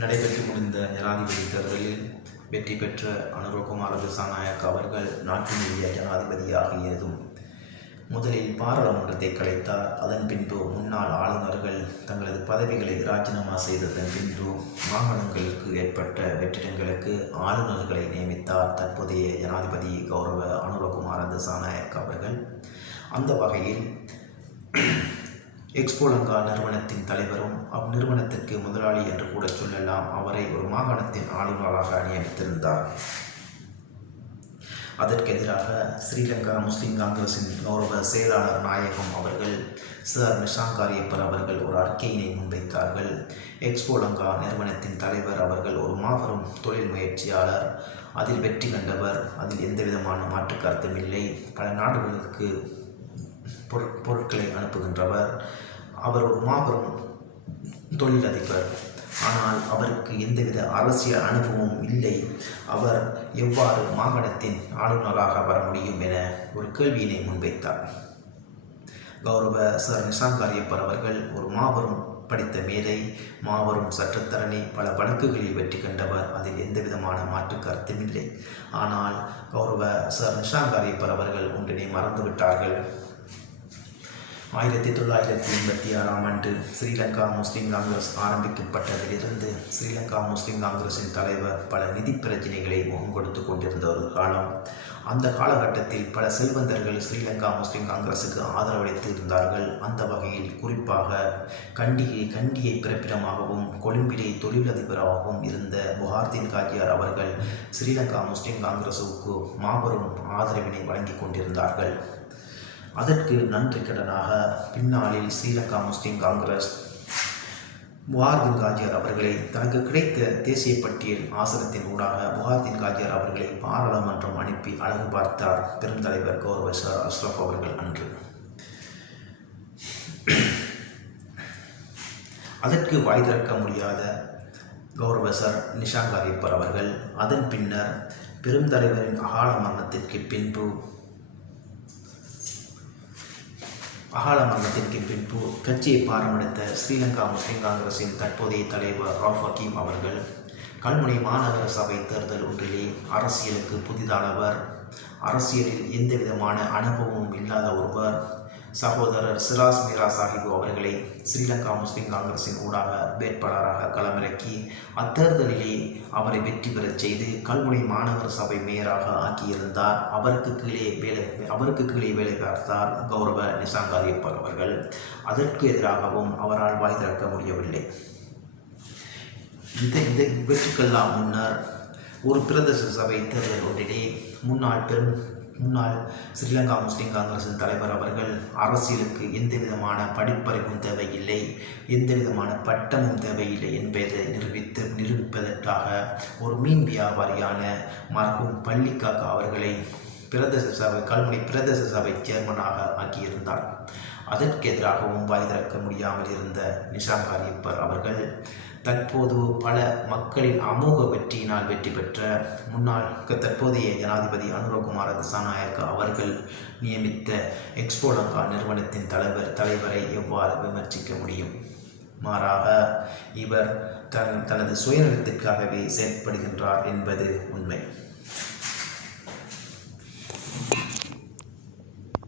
நடைபெற்று முடிந்த ஜனாதிபதி தேர்தலில் வெற்றி பெற்ற அனுரகுமார திசாநாயக் அவர்கள் நாட்டினுடைய ஜனாதிபதியாகியதும் முதலில் பாராளுமன்றத்தை கலைத்தார். அதன் பின்பு முன்னாள் ஆளுநர்கள் தங்களது பதவிகளை ராஜினாமா செய்ததன் பின்பு மாகாணங்களுக்கு ஏற்பட்ட வெற்றிடங்களுக்கு ஆளுநர்களை நியமித்தார். தற்போதைய ஜனாதிபதி கௌரவ அனுரகுமார திசாநாயக் அவர்கள். அந்த வகையில் எக்ஸ்போலங்கா நிறுவனத்தின் தலைவரும் அந்நிறுவனத்திற்கு முதலாளி என்று கூட சொல்லலாம். அவரை ஒரு மாகாணத்தின் ஆளுநராக நியமித்திருந்தார். அதற்கு எதிராக ஸ்ரீலங்கா முஸ்லிம் காங்கிரசின் கௌரவ செயலாளர் நாயகம் அவர்கள் சார் நிஷாங்காரியப்பர் அவர்கள் ஒரு அறிக்கையினை முன்வைத்தார்கள். எக்ஸ்போலங்கா நிறுவனத்தின் தலைவர் அவர்கள் ஒரு மாபெரும் தொழில் முயற்சியாளர். அதில் வெற்றி கண்டவர். அதில் எந்த விதமான மாற்று கருத்தும் இல்லை. பல நாடுகளுக்கு பொருட்களை அனுப்புகின்றவர். அவர் ஒரு மாபெரும் தொழிலதிபர். ஆனால் அவருக்கு எந்தவித அரசியல் அனுபவமும் இல்லை. அவர் எவ்வாறு மாகாணத்தின் ஆளுநராக வர முடியும் என ஒரு கேள்வியினை முன்வைத்தார். கௌரவ சர் நிஷாங்காரியப்பர் அவர்கள் ஒரு மாபெரும் படித்த மேதை மாபெரும் சட்டத்தரணி பல வழக்குகளில் வெற்றி கண்டவர். அதில் எந்த விதமான மாற்று கருத்தும் இல்லை. ஆனால் கௌரவ சர் நிஷாங்காரியப்பர் அவர்கள் ஒன்றினை மறந்துவிட்டார்கள். ஆயிரத்தி தொள்ளாயிரத்தி எண்பத்தி ஆறாம் ஆண்டு ஸ்ரீலங்கா முஸ்லிம் காங்கிரஸ் ஆரம்பிக்கப்பட்டதிலிருந்து ஸ்ரீலங்கா முஸ்லிம் காங்கிரஸின் தலைவர் பல நிதி பிரச்சனைகளை முகம் கொடுத்து கொண்டிருந்த ஒரு காலம். அந்த காலகட்டத்தில் பல செல்வந்தர்கள் ஸ்ரீலங்கா முஸ்லிம் காங்கிரஸுக்கு ஆதரவளித்து இருந்தார்கள். அந்த வகையில் குறிப்பாக கண்டியை கண்டியை பிறப்பிடமாகவும் கொழும்பிலே தொழிலதிபராகவும் இருந்த புகார்தீன் காஜியார் அவர்கள் ஸ்ரீலங்கா முஸ்லிம் காங்கிரசுக்கு மாபெரும் ஆதரவினை வழங்கி கொண்டிருந்தார்கள். அதற்கு நன்றி கடனாக பின்னாளில் ஸ்ரீலங்கா முஸ்லீம் காங்கிரஸ் புகார்தீன் காஜியார் அவர்களை தனக்கு கிடைத்த தேசிய பட்டியல் ஆசனத்தின் ஊடாக புகார்தீன் காஜியார் அவர்களை பாராளுமன்றம் அனுப்பி அழகு பார்த்தார். பெருந்தலைவர் கௌரவ சார் அஷ்ரஃப் அவர்கள் அன்று. அதற்கு வாய் திறக்க முடியாத கௌரவ சார் நிஷாங்காரியப்பர் அவர்கள் அதன் பின்னர் பெருந்தலைவரின் அகால மரணத்திற்கு பின்பு அகால மரணத்திற்கு பின்பு கட்சியை பாரமடைத்த ஸ்ரீலங்கா முஸ்லிம் காங்கிரசின் தற்போதைய தலைவர் ராஃப் ஹக்கீம் அவர்கள் கல்முனை மாநகர சபை தேர்தல் ஒன்றிலே அரசியலுக்கு புதிதானவர். அரசியலில் எந்த விதமான அனுபவமும் இல்லாத ஒருவர். சகோதரர் சிராஸ் மீரா சாஹிப் அவர்களை ஸ்ரீலங்கா முஸ்லிம் காங்கிரஸின் ஊடாக வேட்பாளராக களமிறக்கி அத்தேர்தலிலே அவரை வெற்றி பெறச் செய்து கல்முனை மாநகர சபை மேயராக ஆக்கியிருந்தார். அவருக்கு கீழே வேலை அவருக்கு கீழே வேலை பார்த்தார் கௌரவ நிசாங்காதியப்பர் அவர்கள். அதற்கு எதிராகவும் அவரால் வாய் திறக்க முடியவில்லை. இந்த இந்த வெற்றிக்கெல்லாம் முன்னர் ஒரு பிரதேச சபை தேர்தல் ஒன்றிலே முன்னாள் பெரும் முன்னாள் ஸ்ரீலங்கா முஸ்லிம் காங்கிரசின் தலைவர் அவர்கள் அரசியலுக்கு எந்த விதமான படிப்பறிவும் தேவையில்லை எந்த விதமான பட்டமும் தேவையில்லை என்பதை நிரூபித்து நிரூபிப்பதற்காக ஒரு மீன் வியாபாரியான மர்ஹூம் பள்ளிக்காக்கா அவர்களை பிரதேச சபை கல்முனை பிரதேச சபை சேர்மனாக ஆக்கியிருந்தார். அதற்கு எதிராகவும் வாய் திறக்க முடியாமல் இருந்த நிஷாங்காரியப்பர் அவர்கள் தற்போது பல மக்களின் அமோக வெற்றியினால் வெற்றி பெற்ற முன்னாள் தற்போதைய ஜனாதிபதி அனுரகுமார திசாநாயக்க அவர்கள் நியமித்த எக்ஸ்போலங்கா நிறுவனத்தின் தலைவர் தலைவரை எவ்வாறு விமர்சிக்க முடியும்? மாறாக இவர் தன் தனது சுயநலத்திற்காகவே செயல்படுகின்றார் என்பது உண்மை.